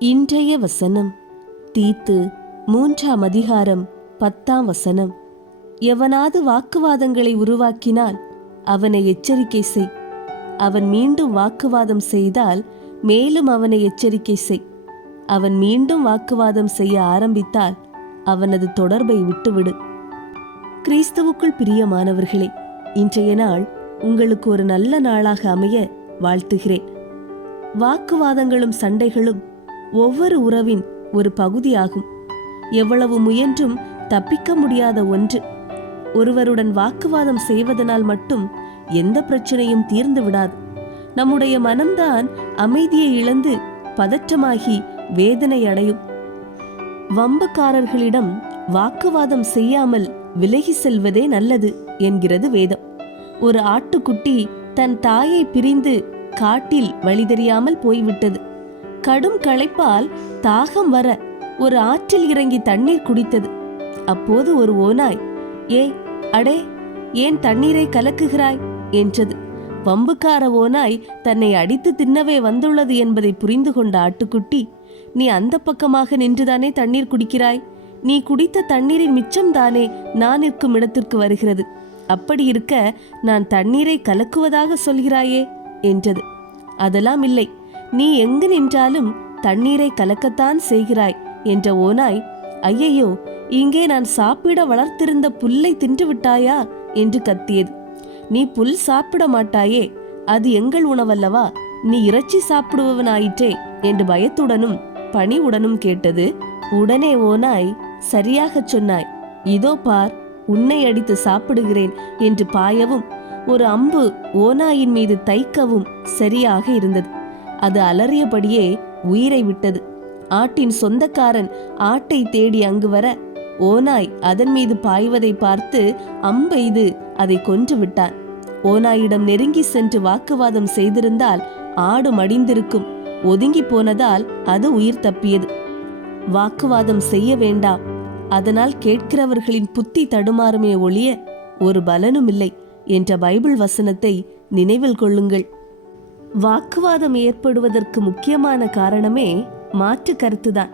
இன்றைய வசனம். தீத்து மூன்றாம் அதிகாரம் பத்தாம் வசனம். எவனாவது வாக்குவாதங்களை உருவாக்கினால் அவனை எச்சரிக்கை செய். அவன் மீண்டும் வாக்குவாதம் செய்தால் மேலும் அவனை எச்சரிக்கை செய். அவன் மீண்டும் வாக்குவாதம் செய்ய ஆரம்பித்தால் அவனது தொடர்பை விட்டுவிடு. கிறிஸ்துவுக்குள் பிரியமானவர்களே இன்றைய நாள் உங்களுக்கு ஒரு நல்ல நாளாக அமைய வாழ்த்துகிறேன். வாக்குவாதங்களும் சண்டைகளும் ஒவ்வொரு உறவின் ஒரு பகுதியாகும். எவ்வளவு முயன்றும் தப்பிக்க முடியாத ஒன்று. ஒருவருடன் வாக்குவாதம் செய்வதனால் மட்டும் எந்த பிரச்சனையும் தீர்ந்து விடாது. நம்முடைய மனம்தான் அமைதியை இழந்து பதற்றமாகி வேதனை அடையும். வம்புக்காரர்களிடம் வாக்குவாதம் செய்யாமல் விலகி செல்வதே நல்லது என்கிறது வேதம். ஒரு ஆட்டுக்குட்டி தன் தாயை பிரிந்து காட்டில் வழி தெரியாமல் போய்விட்டது. கடும் களைப்பால் தாகம் வர ஒரு ஆற்றில் இறங்கி தண்ணீர் குடித்தது. அப்போது ஒரு ஓநாய் ஏய் அடே ஏன் தண்ணீரை கலக்குகிறாய்? என்றது. வம்புக்கார ஓநாய் தன்னை அடித்து தின்னவே வந்துள்ளது என்பதை புரிந்து கொண்ட ஆட்டுக்குட்டி நீ அந்த பக்கமாக நின்றுதானே தண்ணீர் குடிக்கிறாய்? நீ குடித்த தண்ணீரின் மிச்சம்தானே நான் நிற்கும் இடத்திற்கு வருகிறது. அப்படி இருக்க நான் தண்ணீரை கலக்குவதாக சொல்கிறாயே? என்றது. அதெல்லாம் இல்லை. நீ எங்கு நின்றாலும் தண்ணீரை கலக்கத்தான் செய்கிறாய் என்ற ஓநாய் ஐயையோ இங்கே நான் சாப்பிட வளர்த்திருந்த புல்லை தின்று விட்டாயா? என்று கத்தியது. நீ புல் சாப்பிட மாட்டாயே அது எங்கள் உணவல்லவா? நீ இறைச்சி சாப்பிடுபவனாயிற்றே என்று பயத்துடனும் பணிவுடனும் கேட்டது. உடனே ஓநாய் சரியாகச் சொன்னாய் இதோ பார் உன்னை அடித்து சாப்பிடுகிறேன் என்று பாயவும் ஒரு அம்பு ஓநாயின் மீது தைக்கவும் சரியாக இருந்தது. அது அலறியபடியே உயிரை விட்டது. ஆட்டின் சொந்தக்காரன் ஆட்டை தேடி அங்கு வர ஓநாய் அதன் மீது பாய்வதை பார்த்து அம்பெய்து அதை கொன்று விட்டான். ஓநாயிடம் நெருங்கி சென்று வாக்குவாதம் செய்திருந்தால் ஆடு மடிந்திருக்கும். ஒதுங்கி போனதால் அது உயிர் தப்பியது. வாக்குவாதம் செய்ய வேண்டாம். அதனால் கேட்கிறவர்களின் புத்தி தடுமாறுமே ஒழிய ஒரு பலனும் இல்லை என்ற பைபிள் வசனத்தை நினைவில் கொள்ளுங்கள். வாக்குவாதம் ஏற்படுவதற்கு முக்கியமான காரணமே மாற்று கருத்துதான்.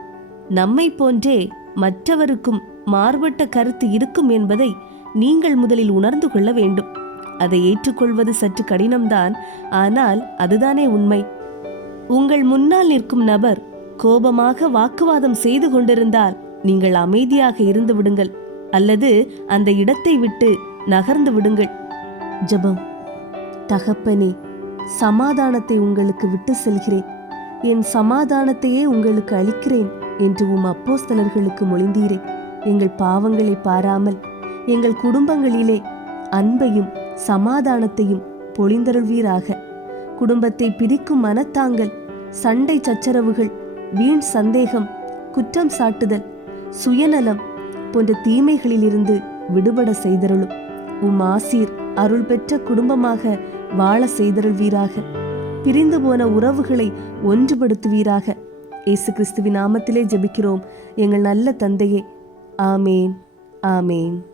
நம்மை போன்றே மற்றவருக்கும் மாறுபட்ட கருத்து இருக்கும் என்பதை நீங்கள் முதலில் உணர்ந்து கொள்ள வேண்டும். அதை ஏற்றுக்கொள்வது சற்று கடினம்தான் ஆனால் அதுதானே உண்மை. உங்கள் முன்னால் நிற்கும் நபர் கோபமாக வாக்குவாதம் செய்து கொண்டிருந்தால் நீங்கள் அமைதியாக இருந்து விடுங்கள் அல்லது அந்த இடத்தை விட்டு நகர்ந்து விடுங்கள். ஜெபம். தகப்பனே சமாதானத்தை உங்களுக்கு விட்டு செல்கிறேன். என் சமாதானத்தையே உங்களுக்கு அளிக்கிறேன் என்று உம் அப்போஸ்தலர்களுக்கு மொழிந்தீரே. எங்கள் பாவங்களை பாராமல் எங்கள் குடும்பங்களிலே அன்பையும் சமாதானத்தையும் பொழிந்தருள்வீராக. குடும்பத்தை பிரிக்கும் மனத்தாங்கல் சண்டை சச்சரவுகள் வீண் சந்தேகம் குற்றம் சாட்டுதல் சுயநலம் போன்ற தீமைகளிலிருந்து விடுபட செய்தருளும். உம் ஆசீர் அருள் பெற்ற குடும்பமாக வாழ செய்தருள்வீராக. பிரிந்து போன உறவுகளை ஒன்றுபடுத்துவீராக. இயேசு கிறிஸ்துவின் நாமத்திலே ஜபிக்கிறோம். எங்கள் நல்ல தந்தையே. ஆமேன். ஆமேன்.